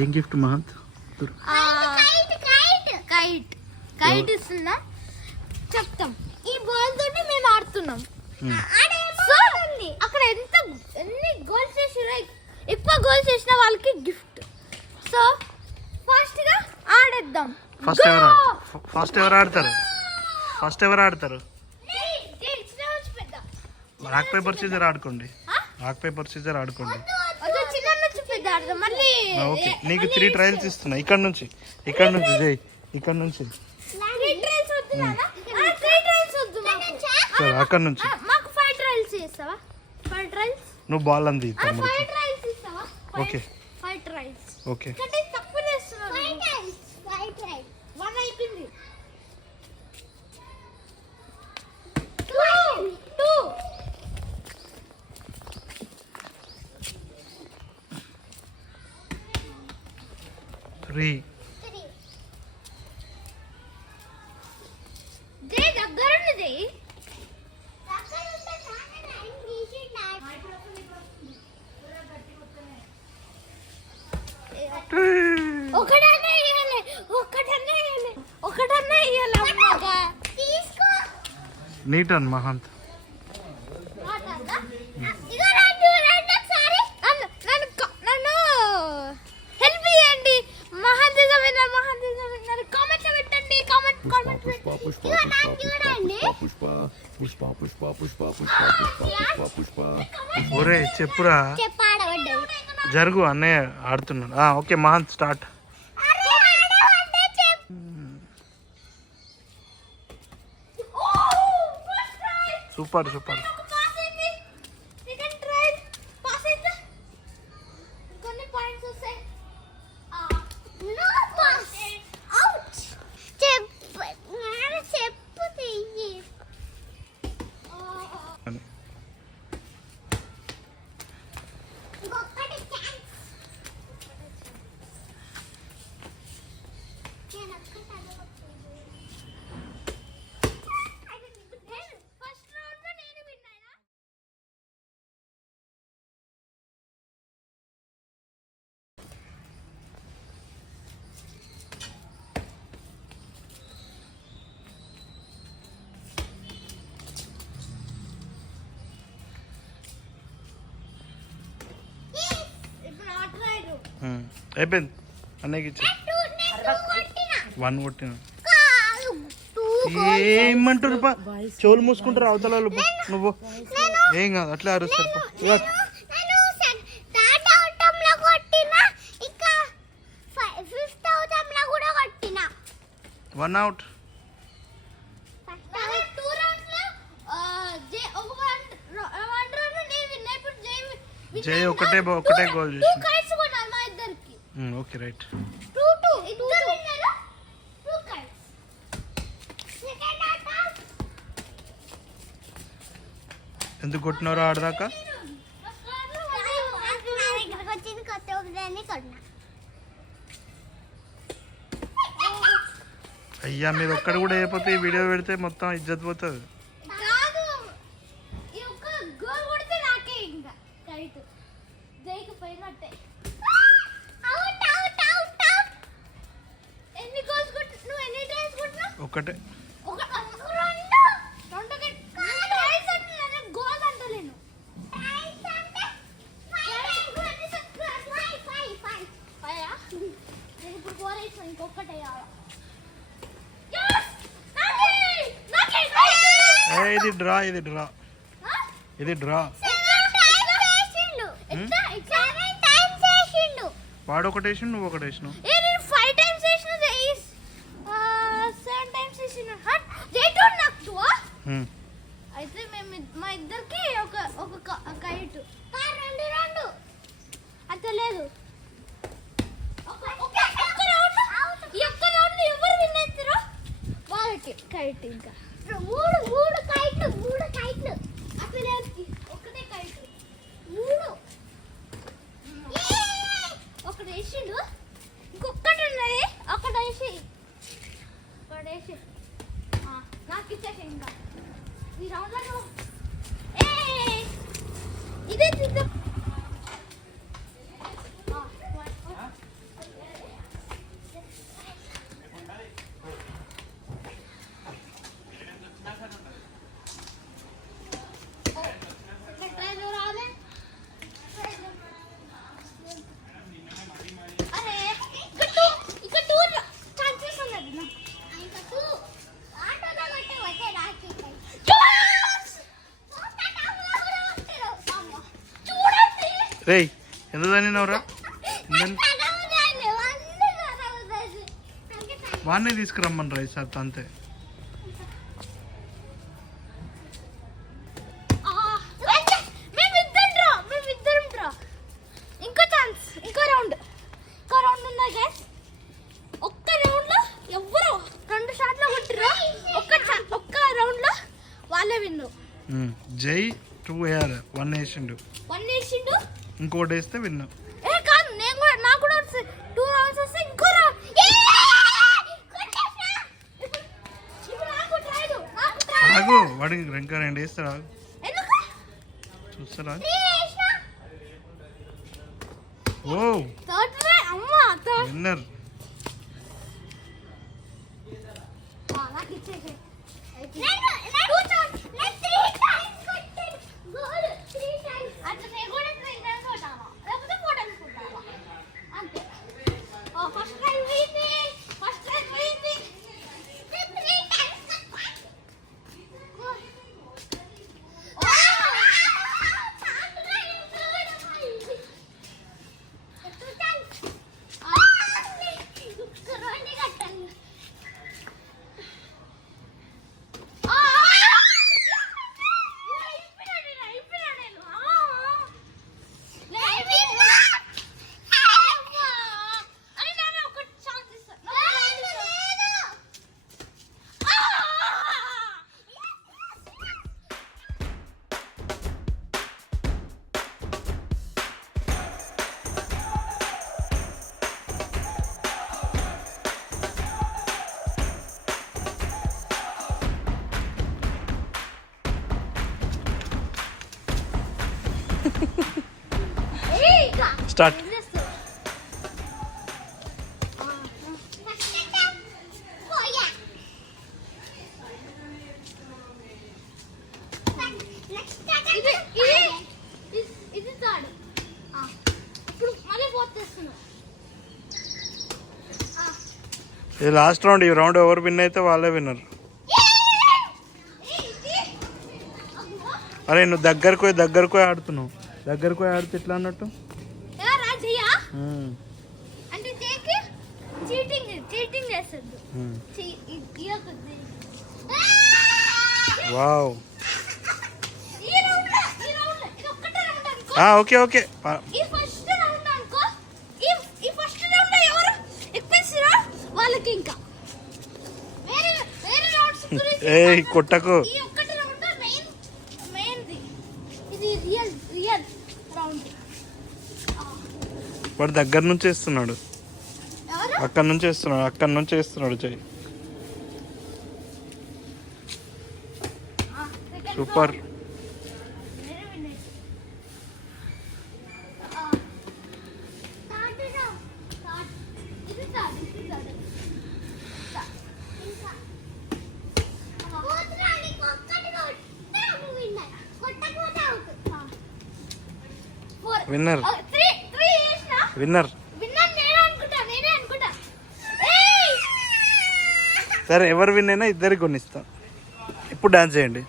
ఏం gift Mahant? Kite ఇస్తున్నాం, చెప్తాం. ఈ బాల్ తోటి మేము ఆడుతున్నాం. సో అక్కడ ఎన్ని గోల్స్ చేసినా, ఎక్కువ గోల్స్ చేసిన వాళ్ళకి గిఫ్ట్. సో ఫాస్ట్ గా ఆడేద్దాం. ఫస్ట్ ఎవరు ఆడతారు? రాక్ పేపర్ సీజర్ ఆడుకోండి. ఓకే, నీకు 3 ట్రయల్స్ ఇస్తున్నా. ఇక్కడ నుంచి జై, ఇక్కడ నుంచి సరే, అక్కడ నుంచి నువ్వు బాల్ అంది. Okay okay three. నీట్ అని మహంత్. ఒరే చెప్పురా, జరుగు, అన్నయ్య ఆడుతున్నాడు. Okay Mahant start. సూపర్. అయిపోయింది, అన్నయ్యకి ఇచ్చి 1 కొట్టిన. ఏమంటారు చెవులు మూసుకుంటారు అవతల నువ్వు. ఏం కాదు, అట్లే అరుస్తారు. 1 అవుట్. జై ఒకటే గోల్ చేసి. Okay right. ఎందుకు కొట్టినారో ఆడదాకా? అయ్యా, మీరు ఒక్కడు కూడా అయిపోతే ఈ వీడియో పెడితే మొత్తం ఇజ్జత్ పోతుంది. ఒకటే. ఇది డ్రా. వాడు ఒకటి వేసి నువ్వు ఒకటి వేసినావు. అయితే మేము మా ఇద్దరికి ఒక కైట్. అంత లేదు. ఎవరు విన్ అవుతారో వాళ్ళకి కైట్. ఇంకా మూడు కైట్లు అసలు ఒకటే కైట్. ఒకటి వేసిండు, ఇంకొకటి ఉన్నది. ఒకటి వేసి నాకు ఇచ్చేసి ఇంకా ఈ రౌండ్లో ఇదే రేయ్ ఎందుకు తిన్నావురా? వాడినే తీసుకురమ్మని రా ఈసారి అంతే. ఇంకో ఛాన్స్, ఇంకో రౌండ్ ఉంది గైస్. ఒక్క రౌండ్ లో ఎవరు 2 షాట్లు కొట్టిరో ఒక్క రౌండ్ లో వాళ్ళే విన్ను. జై 2 వేయాలి, 1 వేసిండు, ఇంకోటి వేస్తే విన్ను. ఏ కాదు, నేను కూడా, నాకు కూడా 2 రౌండ్స్ వస్తే ఇంకో రౌండ్. ఆగు, వాడికి ఇంకా 2 వేస్తారా? చూస్తారా? ఓ విన్నర్. స్టార్ట్. ఇది లాస్ట్ రౌండ్. ఈ రౌండ్ ఎవరు విన్ అయితే వాళ్ళే విన్నర్. అరే నువ్వు దగ్గరకు పోయి ఆడుతున్నావు. దగ్గరకు పోయి ఆడితే ఎట్లా అన్నట్టు? వావ్. Okay okay. ఏ కొట్టకు. వాడు దగ్గర నుంచి వేస్తున్నాడు, అక్కడ నుంచి వేస్తున్నాడు చెయ్యి. సూపర్. విన్నర్. సరే ఎవరు విన్ అయినా ఇద్దరికి కొనిస్తా. ఇప్పుడు డాన్స్ చేయండి.